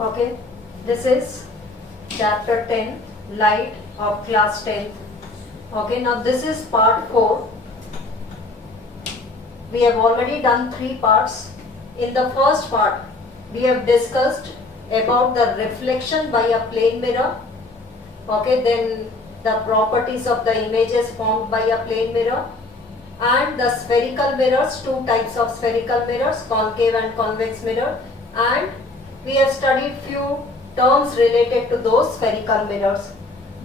Okay, this is chapter 10, light of class 10th. Okay, now this is part 4. We have already done 3 parts. In the first part, we have discussed about the reflection by a plane mirror. Okay, then the properties of the images formed by a plane mirror and the spherical mirrors, 2 types of spherical mirrors, concave and convex mirror, and we have studied few terms related to those spherical mirrors.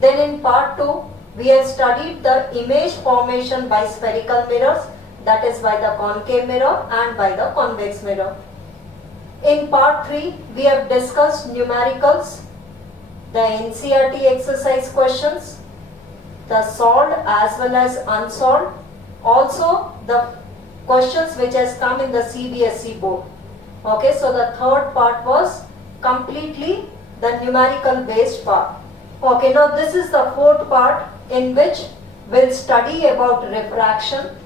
Then in part 2, we have studied the image formation by spherical mirrors, that is by the concave mirror and by the convex mirror. In part 3, we have discussed numericals, the NCERT exercise questions, the solved as well as unsolved, also the questions which has come in the CBSE board. Okay, so the third part was completely the numerical based part. Okay, now this is the fourth part in which we'll study about refraction,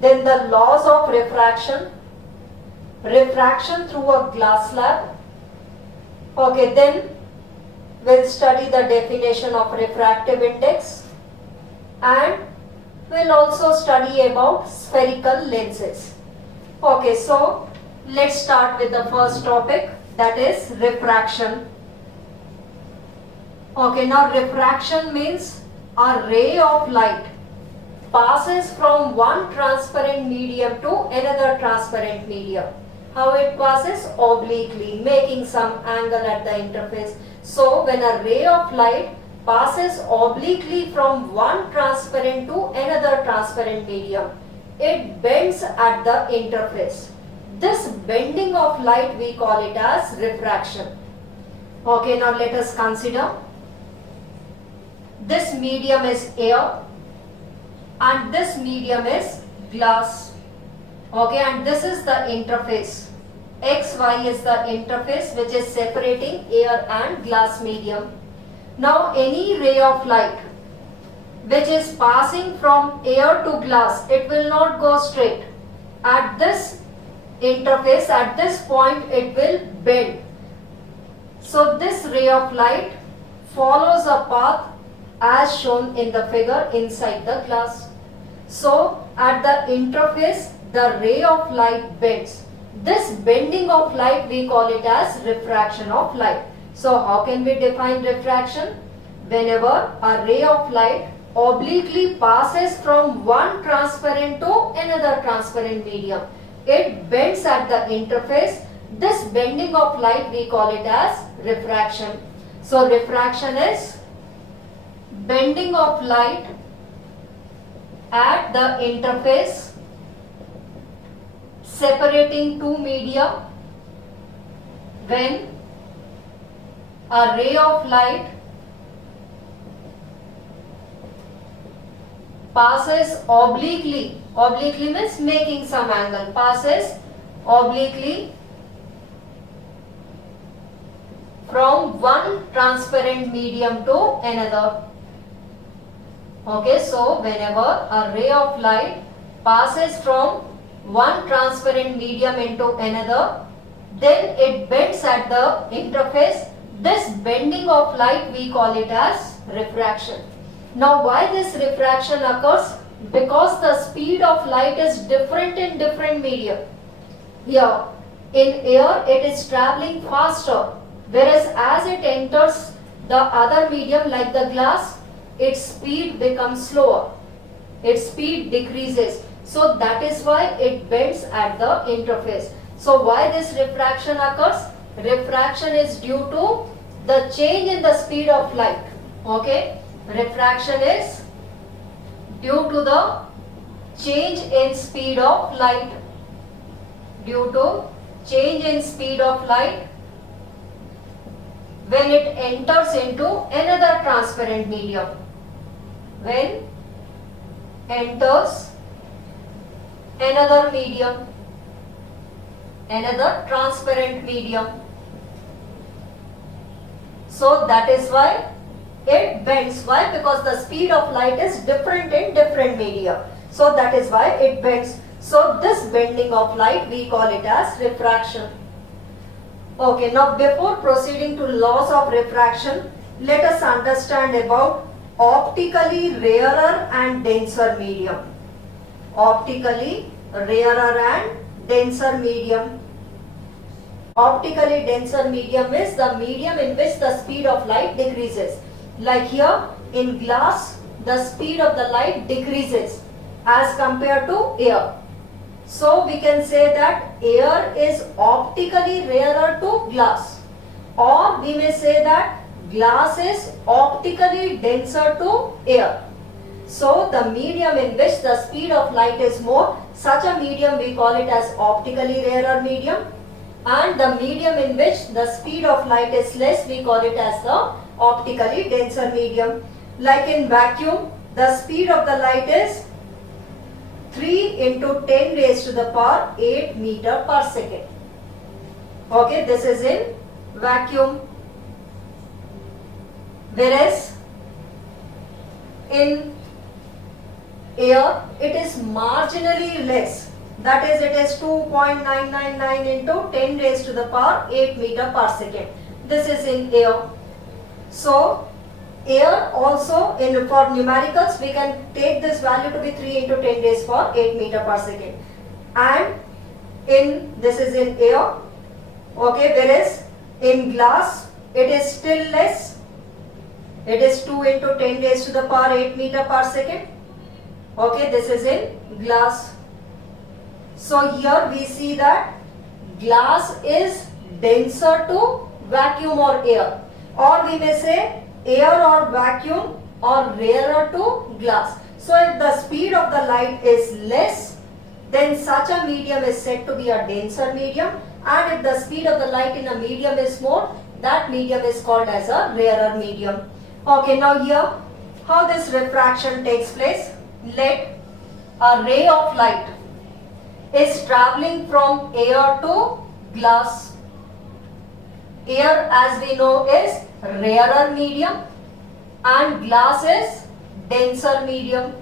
then the laws of refraction, refraction through a glass slab. Okay, then we'll study the definition of refractive index and we'll also study about spherical lenses. Okay, so let's start with the first topic, that is refraction. Okay, now refraction means a ray of light passes from one transparent medium to another transparent medium. How it passes? Obliquely, making some angle at the interface. So when a ray of light passes obliquely from one transparent to another transparent medium, it bends at the interface. This bending of light we call it as refraction. Okay, now let us consider. This medium is air and this medium is glass. Okay, and this is the interface. XY is the interface which is separating air and glass medium. Now any ray of light which is passing from air to glass, it will not go straight. At this interface, at this point, it will bend. So this ray of light follows a path as shown in the figure inside the glass. So at the interface, the ray of light bends. This bending of light we call it as refraction of light. So how can we define refraction? Whenever a ray of light obliquely passes from one transparent to another transparent medium, it bends at the interface. This bending of light we call it as refraction. So refraction is bending of light at the interface separating two media when a ray of light passes obliquely, obliquely means making some angle, passes obliquely from one transparent medium to another. Okay, so whenever a ray of light passes from one transparent medium into another, then it bends at the interface. This bending of light we call it as refraction. Now why this refraction occurs? Because the speed of light is different in different medium. Here in air it is traveling faster, whereas as it enters the other medium like the glass, its speed becomes slower, its speed decreases. So that is why it bends at the interface. So why this refraction occurs? Refraction is due to the change in the speed of light. Okay, refraction is due to the change in speed of light. Due to change in speed of light when it enters into another transparent medium. When enters another medium, another transparent medium. So that is why it bends. Why? Because the speed of light is different in different media. So that is why it bends. So this bending of light we call it as refraction. Okay, now before proceeding to laws of refraction, let us understand about optically rarer and denser medium. Optically rarer and denser medium. Optically denser medium is the medium in which the speed of light decreases. Like here in glass, the speed of the light decreases as compared to air. So we can say that air is optically rarer to glass, or we may say that glass is optically denser to air. So the medium in which the speed of light is more, such a medium we call it as optically rarer medium, and the medium in which the speed of light is less, we call it as the optically denser medium. Like in vacuum, the speed of the light is 3 into 10 raised to the power 8 meter per second. Okay, this is in vacuum. Whereas in air, it is marginally less. That is, it is 2.999 into 10 raised to the power 8 meter per second. This is in air. So, air also, for numericals, we can take this value to be 3 into 10 raised for 8 meter per second. And this is in air. Okay, whereas in glass, it is still less. It is 2 into 10 raised to the power 8 meter per second. Okay, this is in glass. So here we see that glass is denser to vacuum or air, or we may say air or vacuum or rarer to glass. So if the speed of the light is less, then such a medium is said to be a denser medium, and if the speed of the light in a medium is more, that medium is called as a rarer medium. Okay, now here how this refraction takes place. Let a ray of light is traveling from air to glass. Air, as we know, is rarer medium and glass is denser medium.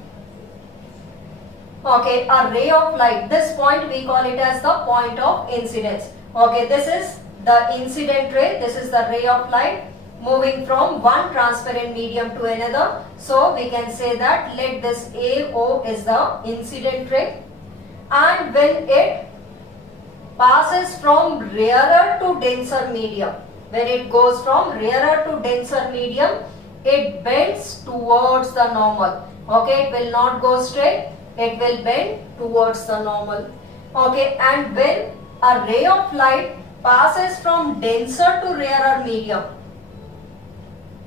Okay, a ray of light, this point we call it as the point of incidence. Okay, this is the incident ray, this is the ray of light moving from one transparent medium to another. So we can say that let this AO is the incident ray, and when it passes from rarer to denser medium, when it goes from rarer to denser medium, it bends towards the normal. Okay, it will not go straight, it will bend towards the normal. Okay, and when a ray of light passes from denser to rarer medium,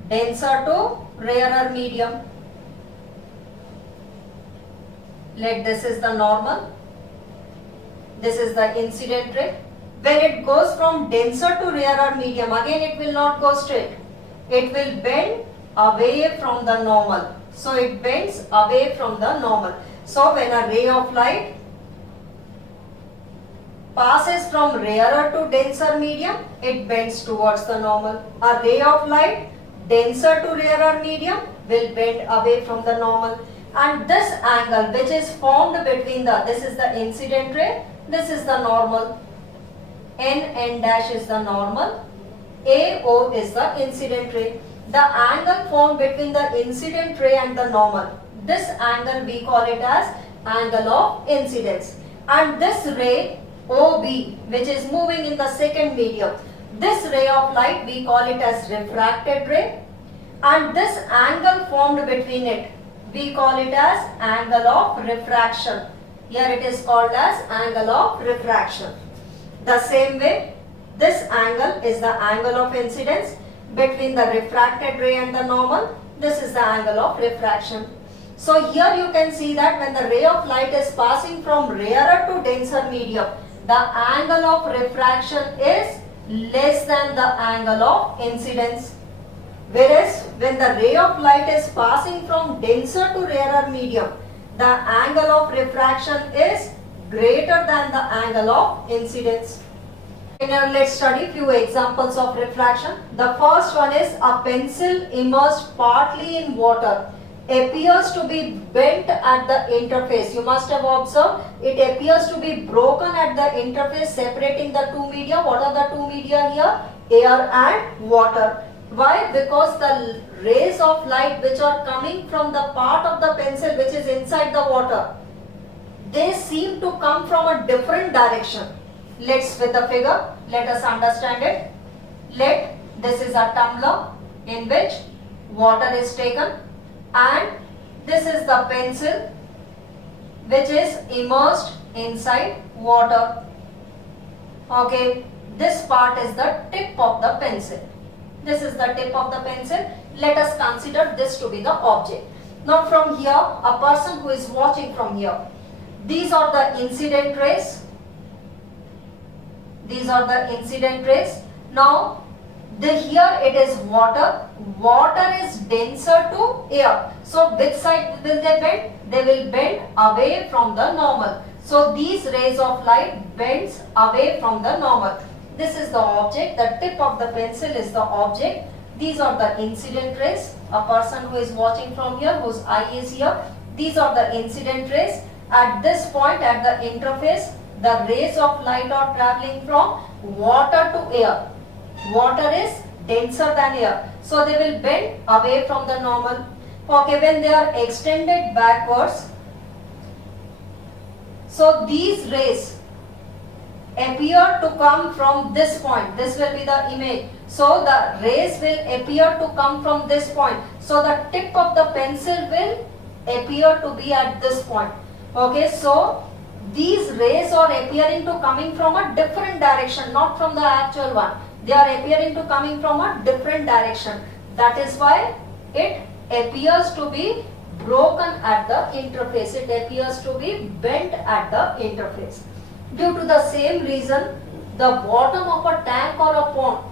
denser to rarer medium, let this is the normal, this is the incident ray. When it goes from denser to rarer medium, again it will not go straight, it will bend away from the normal. So it bends away from the normal. So when a ray of light passes from rarer to denser medium, it bends towards the normal. A ray of light denser to rarer medium will bend away from the normal. And this angle which is formed between this is the incident ray, this is the normal. N dash is the normal, AO is the incident ray. The angle formed between the incident ray and the normal, this angle we call it as angle of incidence. And this ray OB, which is moving in the second medium, this ray of light we call it as refracted ray, and this angle formed between it we call it as angle of refraction. Here it is called as angle of refraction. The same way, this angle is the angle of incidence between the refracted ray and the normal. This is the angle of refraction. So here you can see that when the ray of light is passing from rarer to denser medium, the angle of refraction is less than the angle of incidence. Whereas when the ray of light is passing from denser to rarer medium, the angle of refraction is greater than the angle of incidence. Now let's study few examples of refraction. The first one is a pencil immersed partly in water appears to be bent at the interface. You must have observed it appears to be broken at the interface separating the two media. What are the two media here? Air and water. Why? Because the rays of light which are coming from the part of the pencil which is inside the water, they seem to come from a different direction. Let's with the figure, let us understand it. This is a tumbler in which water is taken, and this is the pencil which is immersed inside water. Okay, this part is the tip of the pencil. This is the tip of the pencil. Let us consider this to be the object. Now from here, a person who is watching from here, these are the incident rays. These are the incident rays. Now here it is water. Water is denser to air. So which side will they bend? They will bend away from the normal. So these rays of light bends away from the normal. This is the object. The tip of the pencil is the object. These are the incident rays. A person who is watching from here, whose eye is here. These are the incident rays. At this point, at the interface, the rays of light are traveling from water to air. Water is denser than air, so they will bend away from the normal. Okay, when they are extended backwards, so these rays appear to come from this point. This will be the image. So the rays will appear to come from this point. So the tip of the pencil will appear to be at this point. Okay, so these rays are appearing to coming from a different direction, not from the actual one. They are appearing to coming from a different direction. That is why it appears to be broken at the interface. It appears to be bent at the interface. Due to the same reason, the bottom of a tank or a pond,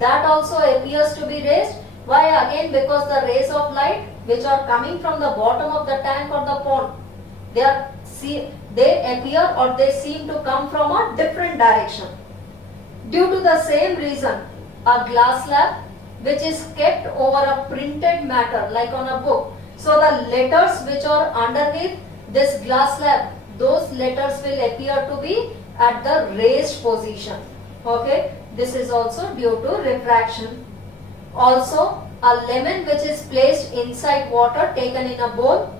that also appears to be raised. Why? Again, because the rays of light which are coming from the bottom of the tank or the pond, they appear or they seem to come from a different direction. Due to the same reason, a glass slab which is kept over a printed matter like on a book, so the letters which are underneath this glass slab, those letters will appear to be at the raised position. Okay, this is also due to refraction. Also, a lemon which is placed inside water taken in a bowl,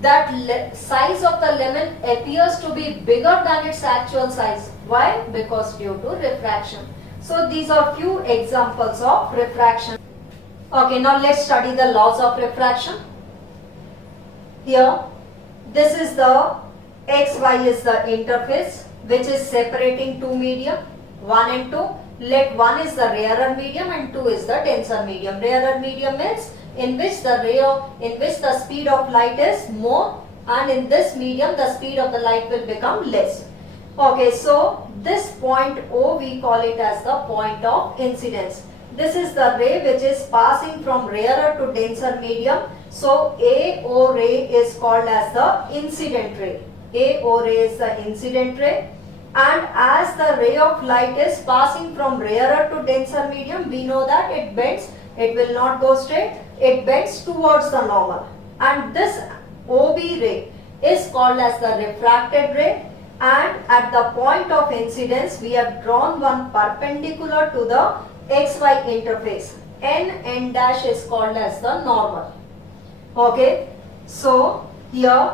that size of the lemon appears to be bigger than its actual size. Why? Because due to refraction. So these are few examples of refraction. Okay, now let's study the laws of refraction. Here, this is the XY is the interface which is separating two medium, 1 and 2. Let 1 is the rarer medium and 2 is the denser medium. Rarer medium means in which the speed of light is more, and in this medium the speed of the light will become less. Okay, so this point O we call it as the point of incidence. This is the ray which is passing from rarer to denser medium. So AO ray is called as the incident ray. AO ray is the incident ray. And as the ray of light is passing from rarer to denser medium, we know that it bends. It will not go straight. It bends towards the normal. And this OB ray is called as the refracted ray. And at the point of incidence, we have drawn one perpendicular to the XY interface. N dash is called as the normal. Okay, so here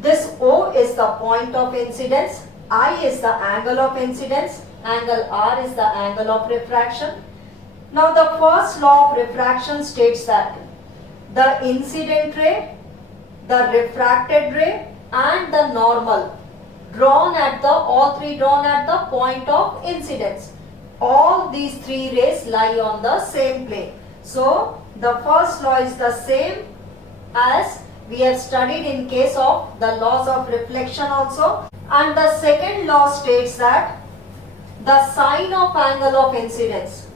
this O is the point of incidence, I is the angle of incidence, angle R is the angle of refraction. Now the first law of refraction states that the incident ray, the refracted ray and the normal all three drawn at the point of incidence. All these three rays lie on the same plane. So the first law is the same as we have studied in case of the laws of reflection also. And the second law states that the sine of angle of incidence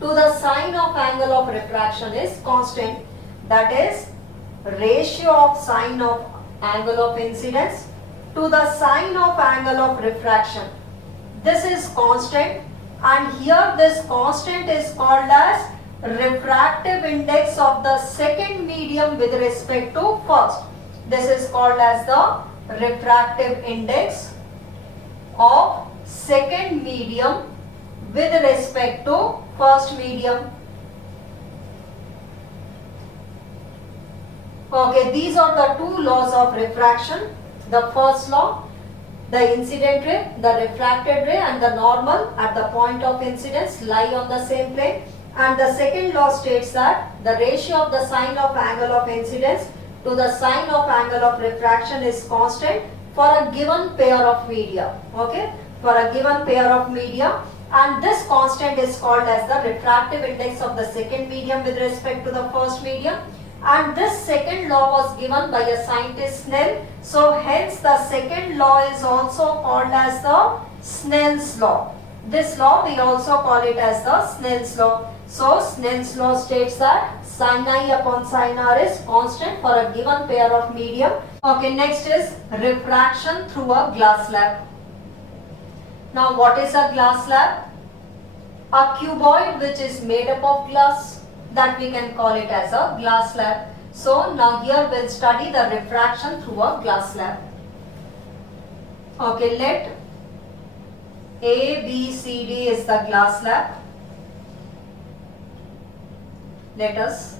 to the sine of angle of refraction is constant. That is ratio of sine of angle of incidence to the sine of angle of refraction. This is constant, and here this constant is called as refractive index of the second medium with respect to first. This is called as the refractive index of second medium with respect to first medium. Okay, these are the two laws of refraction. The first law, the incident ray, the refracted ray and the normal at the point of incidence lie on the same plane. And the second law states that the ratio of the sine of angle of incidence to the sine of angle of refraction is constant for a given pair of media. Okay, for a given pair of media, and this constant is called as the refractive index of the second medium with respect to the first medium. And this second law was given by a scientist Snell. So hence the second law is also called as the Snell's law. This law we also call it as the Snell's law. So Snell's law states that sin I upon sin R is constant for a given pair of medium. Okay, next is refraction through a glass slab. Now what is a glass slab? A cuboid which is made up of glass, that we can call it as a glass slab. So now here we'll study the refraction through a glass slab. Okay, let A, B, C, D is the glass slab. Let us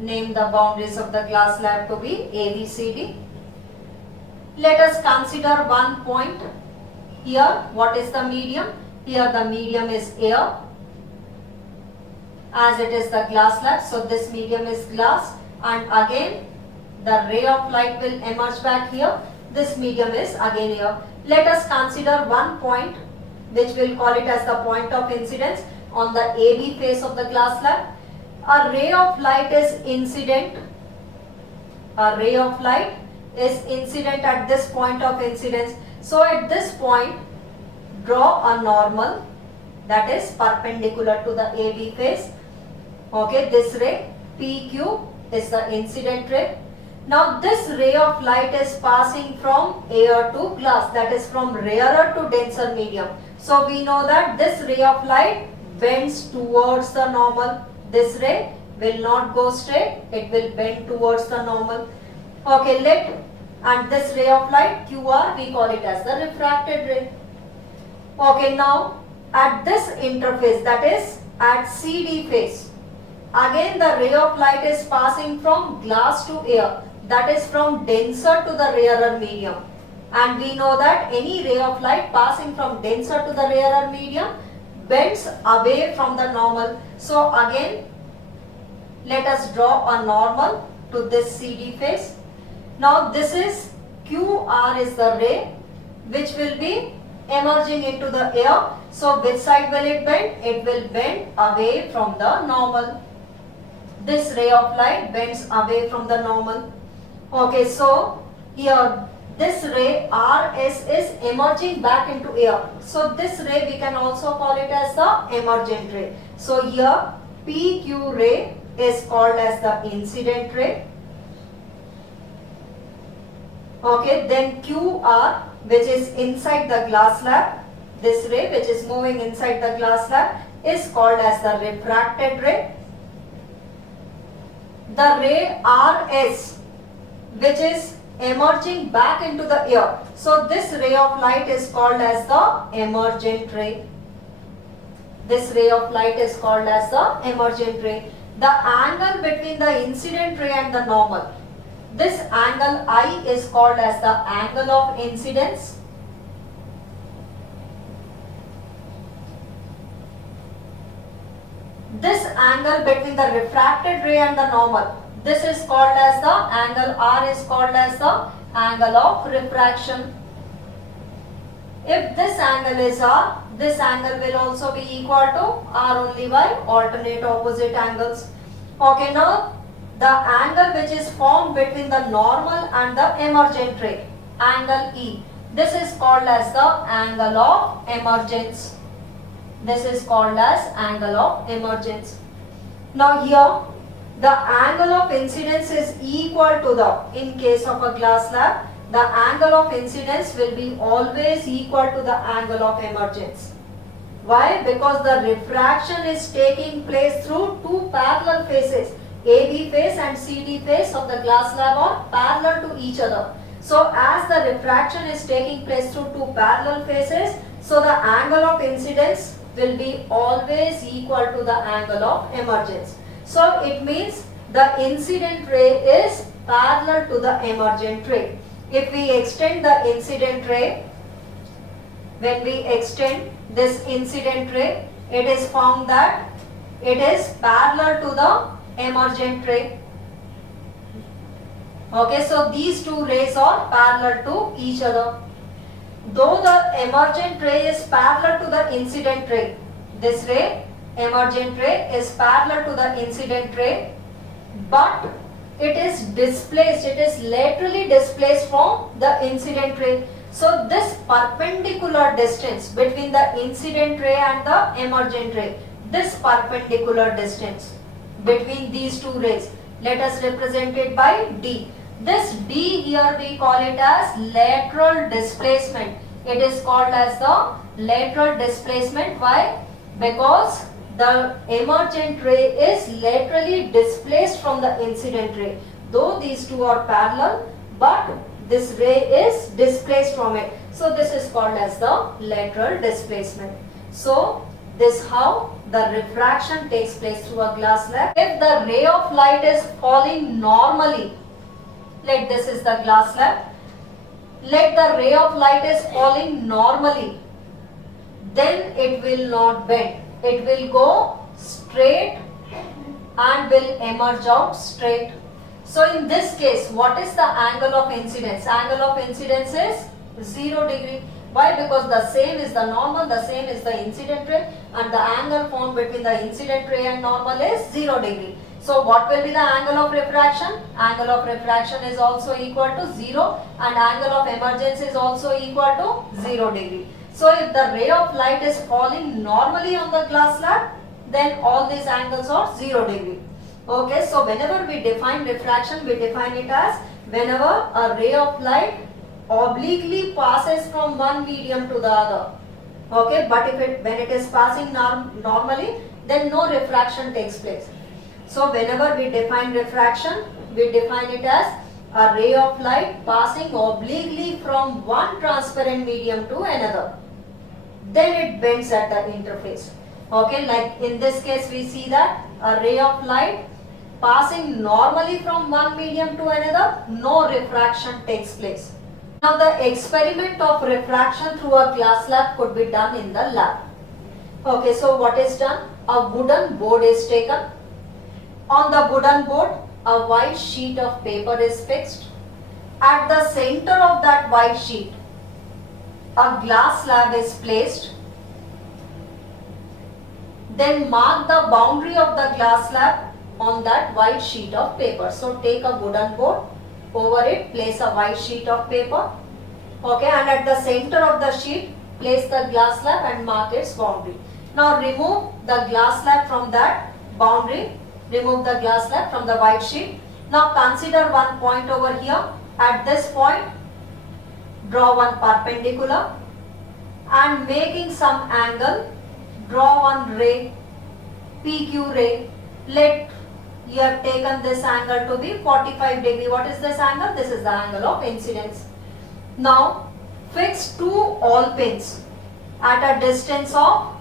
name the boundaries of the glass slab to be A, B, C, D. Let us consider one point here. What is the medium? Here the medium is air, as it is the glass slab. So this medium is glass, and again the ray of light will emerge back here. This medium is again air. Let us consider one point which we'll call it as the point of incidence on the AB face of the glass slab. A ray of light is incident. A ray of light is incident at this point of incidence. So at this point, draw a normal that is perpendicular to the AB face. Okay, this ray PQ is the incident ray. Now this ray of light is passing from air to glass, that is from rarer to denser medium. So we know that this ray of light bends towards the normal. This ray will not go straight, it will bend towards the normal. Okay, and this ray of light QR, we call it as the refracted ray. Okay, now at this interface, that is at CD face, again the ray of light is passing from glass to air, that is from denser to the rarer medium. And we know that any ray of light passing from denser to the rarer medium bends away from the normal. So again, let us draw a normal to this CD face. Now this is QR is the ray which will be emerging into the air. So which side will it bend? It will bend away from the normal. This ray of light bends away from the normal. Okay, so here this ray RS is emerging back into air. So this ray we can also call it as the emergent ray. So here PQ ray is called as the incident ray. Okay, then QR, which is inside the glass slab, this ray which is moving inside the glass slab is called as the refracted ray. The ray RS, which is emerging back into the air, so this ray of light is called as the emergent ray. This ray of light is called as the emergent ray. The angle between the incident ray and the normal, this angle I is called as the angle of incidence. This angle between the refracted ray and the normal, this is called as the angle R is called as the angle of refraction. If this angle is R, this angle will also be equal to R only by alternate opposite angles. Okay, now the angle which is formed between the normal and the emergent ray, angle E, this is called as the angle of emergence. This is called as angle of emergence. Now here the angle of incidence is equal to the, in case of a glass slab, the angle of incidence will be always equal to the angle of emergence. Why? Because the refraction is taking place through two parallel faces. AB face and CD face of the glass slab are parallel to each other. So as the refraction is taking place through two parallel faces, so the angle of incidence will be always equal to the angle of emergence. So it means the incident ray is parallel to the emergent ray. If we extend the incident ray, when we extend this incident ray, it is found that it is parallel to the emergent ray. Okay, so these two rays are parallel to each other. Though the emergent ray is parallel to the incident ray, this ray, emergent ray, is parallel to the incident ray, but it is displaced, it is laterally displaced from the incident ray. So this perpendicular distance between the incident ray and the emergent ray, this perpendicular distance between these two rays, let us represent it by D. This D here we call it as lateral displacement. It is called as the lateral displacement. Why? Because the emergent ray is laterally displaced from the incident ray. Though these two are parallel, but this ray is displaced from it. So this is called as the lateral displacement. So this how the refraction takes place through a glass slab. If the ray of light is falling normally, like this is the glass slab, let the ray of light is falling normally, then it will not bend. It will go straight and will emerge out straight. So in this case, what is the angle of incidence? Angle of incidence is 0 degree. Why? Because the same is the normal, the same is the incident ray, and the angle found between the incident ray and normal is 0 degree. So what will be the angle of refraction? Angle of refraction is also equal to 0 and angle of emergence is also equal to 0 degree. So if the ray of light is falling normally on the glass slab, then all these angles are 0 degree. Okay, so whenever we define refraction, we define it as whenever a ray of light obliquely passes from one medium to the other. Okay, but when it is passing normally, then no refraction takes place. So whenever we define refraction, we define it as a ray of light passing obliquely from one transparent medium to another. Then it bends at the interface. Okay, like in this case we see that a ray of light passing normally from one medium to another, no refraction takes place. Now the experiment of refraction through a glass slab could be done in the lab. Okay, so what is done? A wooden board is taken. On the wooden board, a white sheet of paper is fixed. At the center of that white sheet, a glass slab is placed. Then mark the boundary of the glass slab on that white sheet of paper. So take a wooden board, over it place a white sheet of paper. Okay, and at the center of the sheet, place the glass slab and mark its boundary. Now remove the glass slab from that boundary. Remove the glass slab from the white sheet. Now consider one point over here. At this point, draw one perpendicular and making some angle, draw one ray, PQ ray. Let you have taken this angle to be 45 degree. What is this angle? This is the angle of incidence. Now fix two awl pins at a distance of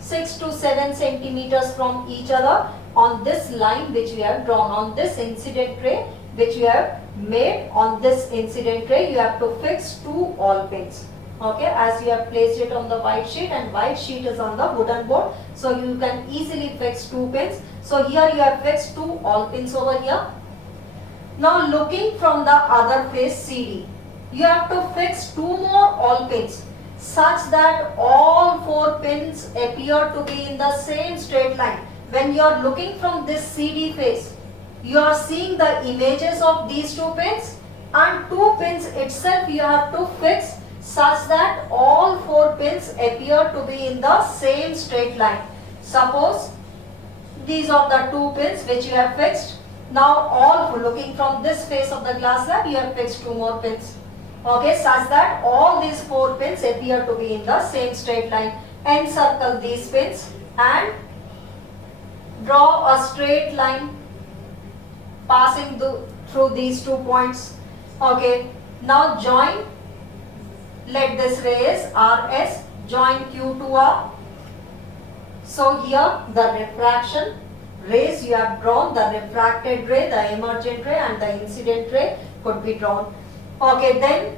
6 to 7 centimeters from each other on this line which we have drawn, on this incident ray which you have made. On this incident ray you have to fix two awl pins. Okay, as you have placed it on the white sheet, and white sheet is on the wooden board, so you can easily fix two pins. So here you have fixed two awl pins over here. Now looking from the other face CD, you have to fix two more awl pins such that all four pins appear to be in the same straight line. When you are looking from this CD face, you are seeing the images of these two pins, and two pins itself you have to fix such that all four pins appear to be in the same straight line. Suppose these are the two pins which you have fixed. Now all looking from this face of the glass slab, you have fixed two more pins. Okay, such that all these four pins appear to be in the same straight line. encircle these pins and draw a straight line passing through these 2 points. Okay, now join, let this ray is RS, join Q to R. So here the refraction rays you have drawn, the refracted ray, the emergent ray and the incident ray could be drawn. Okay, then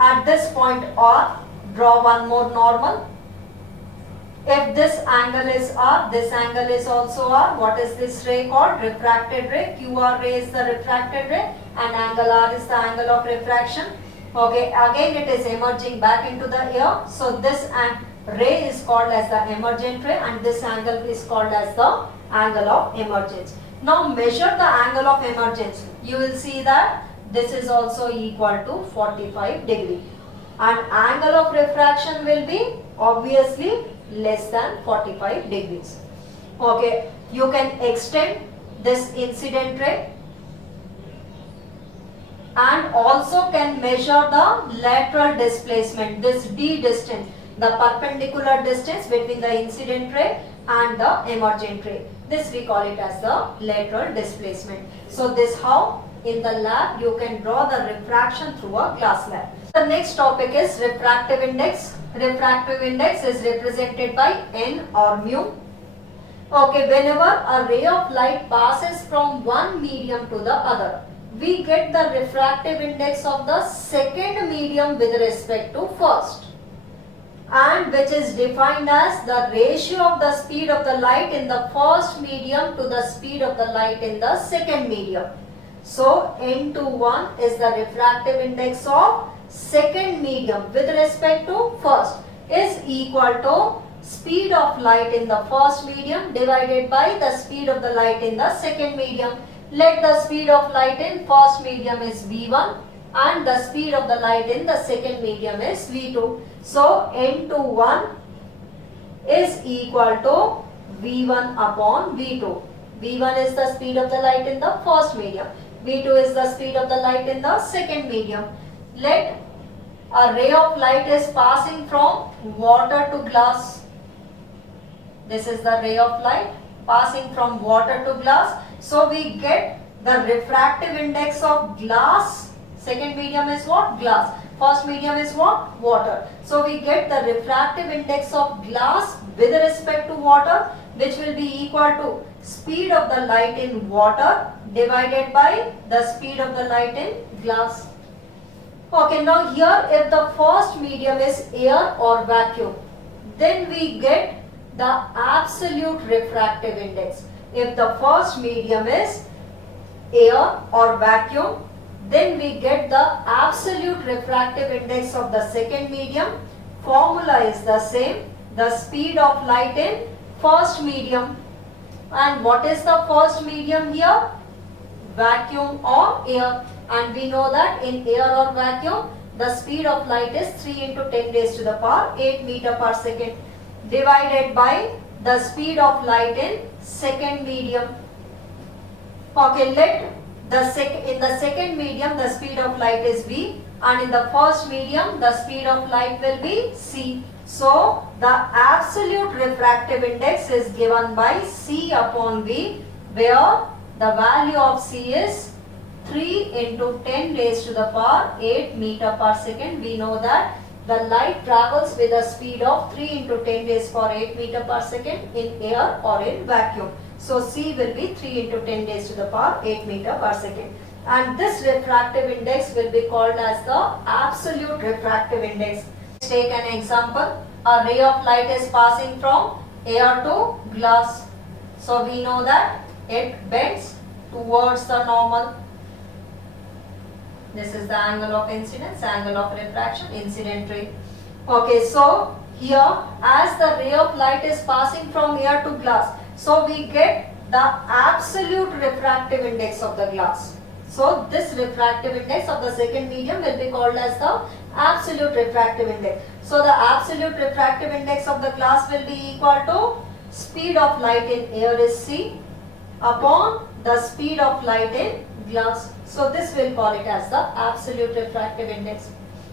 at this point R, draw one more normal. If this angle is R, this angle is also R. What is this ray called? Refracted ray. QR ray is the refracted ray and angle R is the angle of refraction. Okay, again it is emerging back into the air. So this ray is called as the emergent ray and this angle is called as the angle of emergence. Now measure the angle of emergence. You will see that this is also equal to 45 degree. And angle of refraction will be obviously less than 45 degrees. Okay, you can extend this incident ray and also can measure the lateral displacement, this D distance, the perpendicular distance between the incident ray and the emergent ray. This we call it as the lateral displacement. So this how in the lab you can draw the refraction through a glass slab. The next topic is refractive index. Refractive index is represented by N or mu. Okay, whenever a ray of light passes from one medium to the other, we get the refractive index of the second medium with respect to first, and which is defined as the ratio of the speed of the light in the first medium to the speed of the light in the second medium. So N to 1 is the refractive index of second medium with respect to first is equal to speed of light in the first medium divided by the speed of the light in the second medium. Let the speed of light in first medium is V1 and the speed of the light in the second medium is V2. So N to 1 is equal to V1 upon V2. V1 is the speed of the light in the first medium. V2 is the speed of the light in the second medium. Let a ray of light is passing from water to glass. This is the ray of light passing from water to glass. So we get the refractive index of glass. Second medium is what? Glass. First medium is what? Water. So we get the refractive index of glass with respect to water, which will be equal to speed of the light in water divided by the speed of the light in glass. Okay, now here if the first medium is air or vacuum, then we get the absolute refractive index. If the first medium is air or vacuum, then we get the absolute refractive index of the second medium. Formula is the same, the speed of light in first medium. And what is the first medium here? Vacuum or air. And we know that in air or vacuum, the speed of light is 3 into 10 raised to the power 8 meter per second divided by the speed of light in second medium. Okay, let in the second medium the speed of light is V and in the first medium the speed of light will be C. So the absolute refractive index is given by C upon V, where the value of C is 3 into 10 raised to the power 8 meter per second. We know that the light travels with a speed of 3 into 10 raised to the power 8 meter per second in air or in vacuum. So C will be 3 into 10 raised to the power 8 meter per second. And this refractive index will be called as the absolute refractive index. Let's take an example. A ray of light is passing from air to glass. So we know that it bends towards the normal. This is the angle of incidence, angle of refraction, incident ray. Okay, so here as the ray of light is passing from air to glass, so we get the absolute refractive index of the glass. So this refractive index of the second medium will be called as the absolute refractive index. So the absolute refractive index of the glass will be equal to speed of light in air is C upon the speed of light in glass. So this will call it as the absolute refractive index.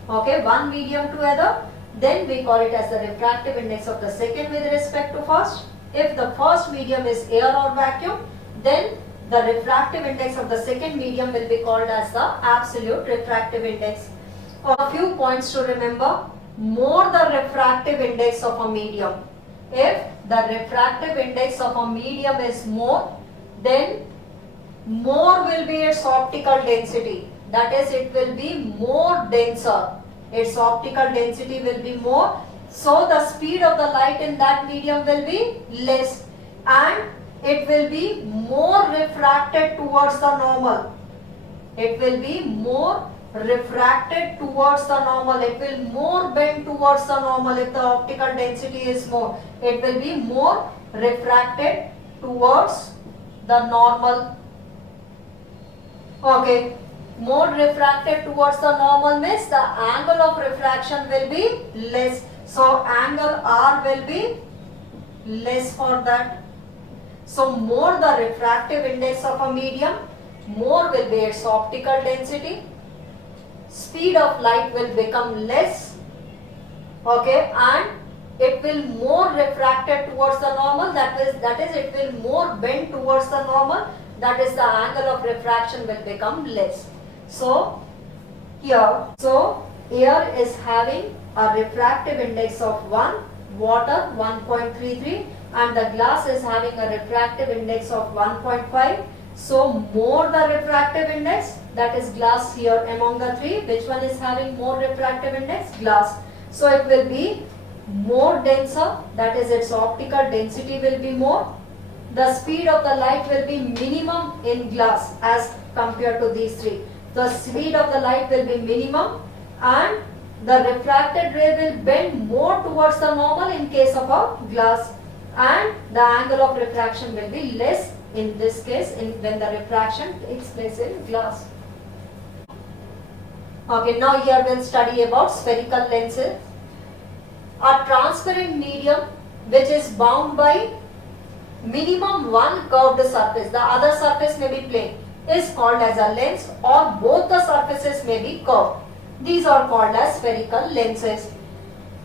Okay, one medium to other, then we call it as the refractive index of the second with respect to first. If the first medium is air or vacuum, then the refractive index of the second medium will be called as the absolute refractive index. A few points to remember. More the refractive index of a medium. If the refractive index of a medium is more, then more will be its optical density. That is, it will be more denser. Its optical density will be more. So the speed of the light in that medium will be less, and it will be more refracted towards the normal. It will be more refracted towards the normal. It will more bend towards the normal if the optical density is more. It will be more refracted towards the normal. Okay. More refracted towards the normal means the angle of refraction will be less. So angle R will be less for that. So more the refractive index of a medium, more will be its optical density. Speed of light will become less. Okay, and it will more refracted towards the normal. That is it will more bend towards the normal. That is the angle of refraction will become less. So here, air is having a refractive index of 1, water 1.33, and the glass is having a refractive index of 1.5. So more the refractive index, that is glass here among the three. Which one is having more refractive index? Glass. So it will be more denser, that is its optical density will be more. The speed of the light will be minimum in glass as compared to these three. The speed of the light will be minimum, and the refracted ray will bend more towards the normal in case of a glass, and the angle of refraction will be less in this case when the refraction takes place in glass. Okay, now here we'll study about spherical lenses. A transparent medium which is bound by minimum one curved surface, the other surface may be plane, is called as a lens, or both the surfaces may be curved. These are called as spherical lenses.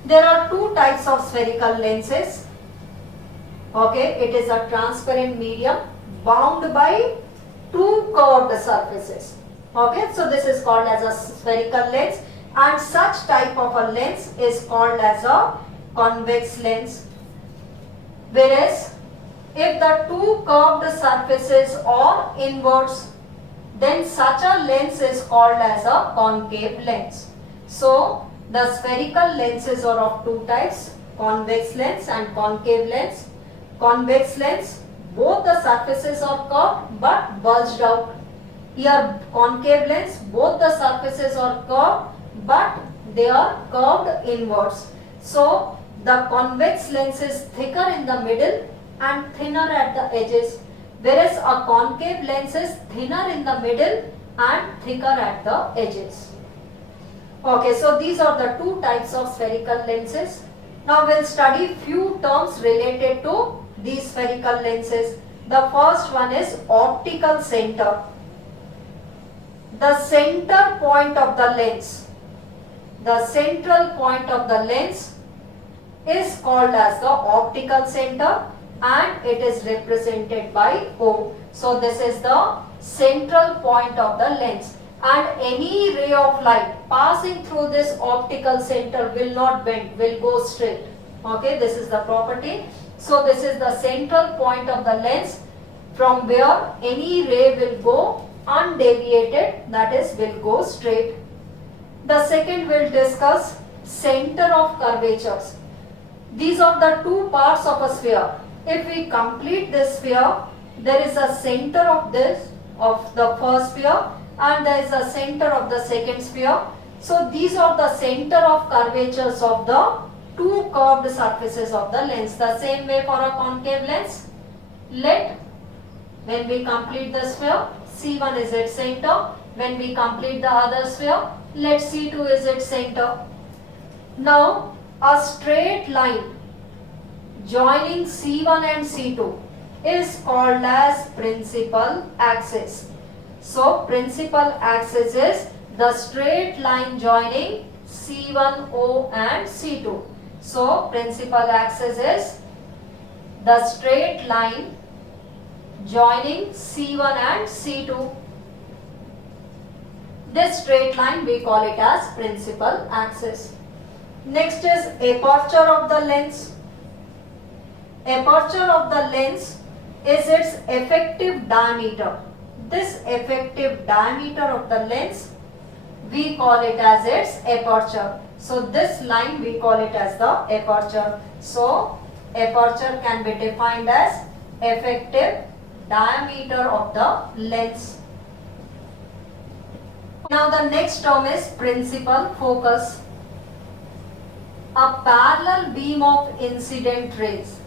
There are two types of spherical lenses. Okay, it is a transparent medium bound by two curved surfaces. Okay, so this is called as a spherical lens, and such type of a lens is called as a convex lens. Whereas if the two curved surfaces are inverse, then such a lens is called as a concave lens. So the spherical lenses are of two types, convex lens and concave lens. Convex lens, both the surfaces are curved but bulged out. Here concave lens, both the surfaces are curved but they are curved inwards. So the convex lens is thicker in the middle and thinner at the edges, whereas a concave lens is thinner in the middle and thicker at the edges. Okay, so these are the two types of spherical lenses. Now we'll study few terms related to these spherical lenses. The first one is optical center. The center point of the lens, the central point of the lens is called as the optical center, and it is represented by O. So this is the central point of the lens, and any ray of light passing through this optical center will not bend, will go straight. Okay, this is the property. So this is the central point of the lens from where any ray will go undeviated, that is will go straight. The second we'll discuss center of curvatures. These are the two parts of a sphere. If we complete this sphere, there is a center of this, of the first sphere, and there is a center of the second sphere. So these are the center of curvatures of the two curved surfaces of the lens. The same way for a concave lens. Let, when we complete the sphere, C1 is its center. When we complete the other sphere, let C2 is its center. Now a straight line joining C1 and C2 is called as principal axis. So principal axis is the straight line joining C1O and C2. So principal axis is the straight line joining C1 and C2. This straight line we call it as principal axis. Next is aperture of the lens. Aperture of the lens is its effective diameter. This effective diameter of the lens, we call it as its aperture. So this line we call it as the aperture. So aperture can be defined as effective diameter of the lens. Now the next term is principal focus. A parallel beam of incident rays.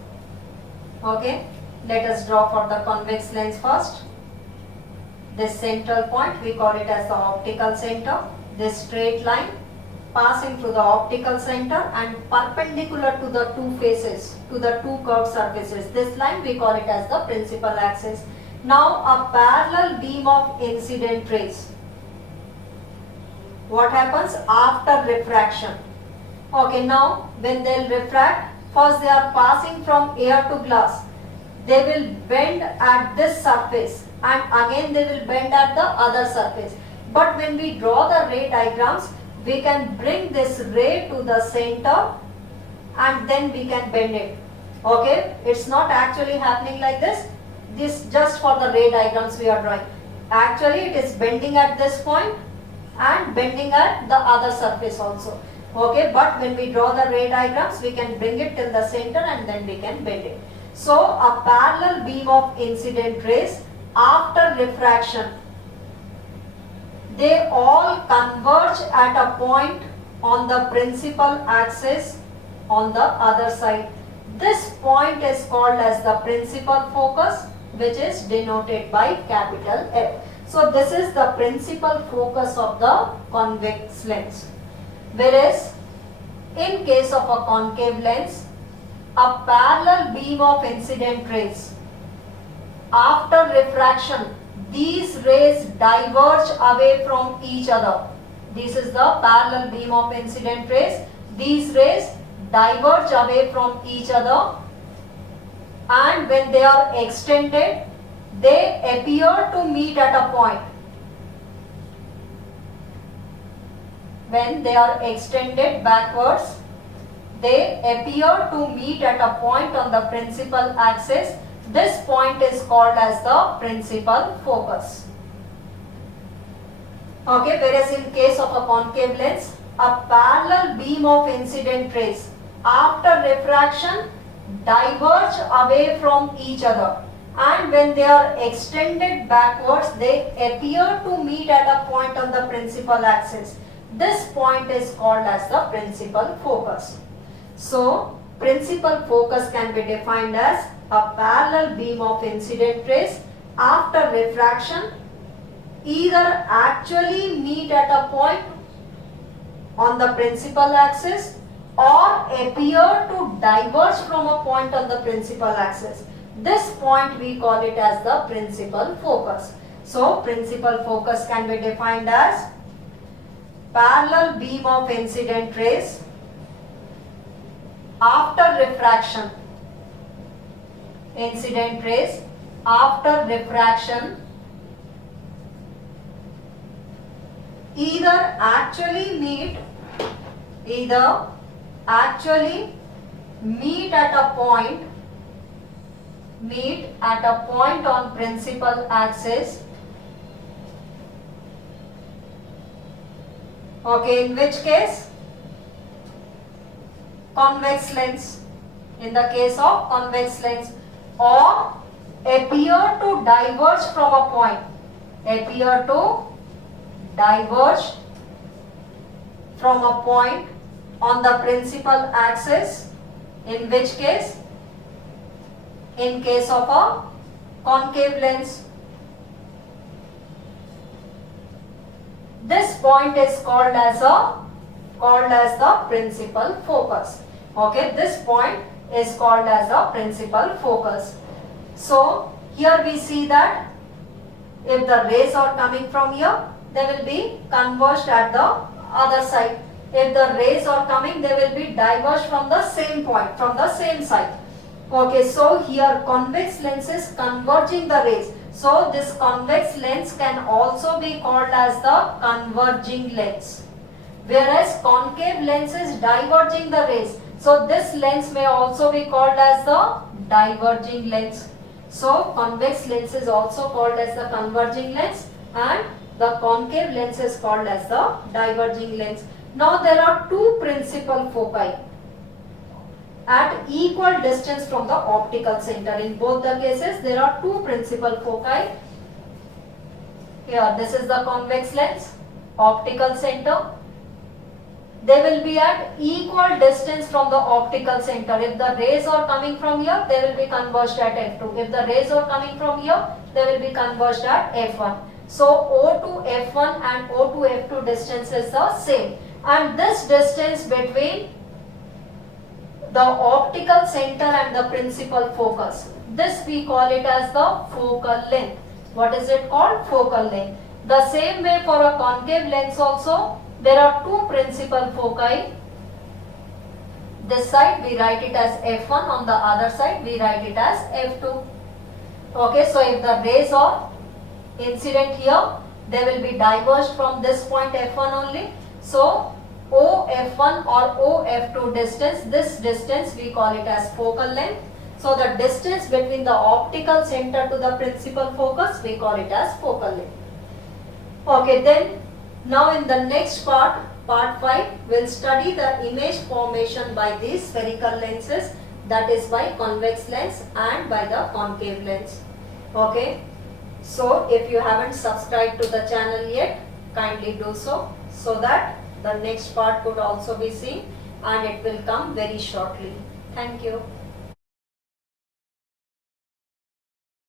Okay, let us draw for the convex lens first. This central point we call it as the optical center. This straight line passing through the optical center and perpendicular to the two faces, to the two curved surfaces. This line we call it as the principal axis. Now a parallel beam of incident rays. What happens after refraction? Okay, now when they will refract, first they are passing from air to glass. They will bend at this surface and again they will bend at the other surface. But when we draw the ray diagrams, we can bring this ray to the center and then we can bend it. Okay, it's not actually happening like this. This just for the ray diagrams we are drawing. Actually it is bending at this point and bending at the other surface also. Okay, but when we draw the ray diagrams, we can bring it till the center and then we can bend it. So a parallel beam of incident rays after refraction, they all converge at a point on the principal axis on the other side. This point is called as the principal focus, which is denoted by capital F. So this is the principal focus of the convex lens. Whereas in case of a concave lens, a parallel beam of incident rays, after refraction, these rays diverge away from each other. This is the parallel beam of incident rays. These rays diverge away from each other, and when they are extended, they appear to meet at a point. When they are extended backwards, they appear to meet at a point on the principal axis. This point is called as the principal focus. Okay, whereas in case of a concave lens, a parallel beam of incident rays after refraction diverge away from each other, and when they are extended backwards, they appear to meet at a point on the principal axis. This point is called as the principal focus. So, principal focus can be defined as a parallel beam of incident rays after refraction either actually meet at a point on the principal axis or appear to diverge from a point on the principal axis. This point we call it as the principal focus. So, principal focus can be defined as parallel beam of incident rays after refraction. Incident rays after refraction either actually meet at a point on principal axis. Okay, in which case? Convex lens. In the case of convex lens, or appear to diverge from a point. Appear to diverge from a point on the principal axis. In which case? In case of a concave lens. This point is called as the principal focus. Okay, this point is called as a principal focus. So here we see that if the rays are coming from here, they will be converged at the other side. if the rays are coming, they will be diverged from the same point, from the same side. Okay, so here convex lens is converging the rays. So this convex lens can also be called as the converging lens. Whereas concave lens is diverging the rays. So this lens may also be called as the diverging lens. So convex lens is also called as the converging lens and the concave lens is called as the diverging lens. Now there are two principal foci at equal distance from the optical center. In both the cases there are two principal foci. Here this is the convex lens, optical center. They will be at equal distance from the optical center. If the rays are coming from here, they will be converged at F2. If the rays are coming from here, they will be converged at F1. So O to F1 and O to F2 distance is the same. And this distance between the optical center and the principal focus, this we call it as the focal length. What is it called? Focal length. The same way for a concave lens also, there are two principal foci. This side we write it as F1, on the other side we write it as F2. Okay, so if the rays are incident here, they will be diverged from this point F1 only. So OF1 or OF2 distance, this distance we call it as focal length. So the distance between the optical center to the principal focus, we call it as focal length. Okay, then now in the next part, part 5, we'll study the image formation by these spherical lenses, that is by convex lens and by the concave lens. Okay, so if you haven't subscribed to the channel yet, kindly do so that the next part could also be seen and it will come very shortly. Thank you.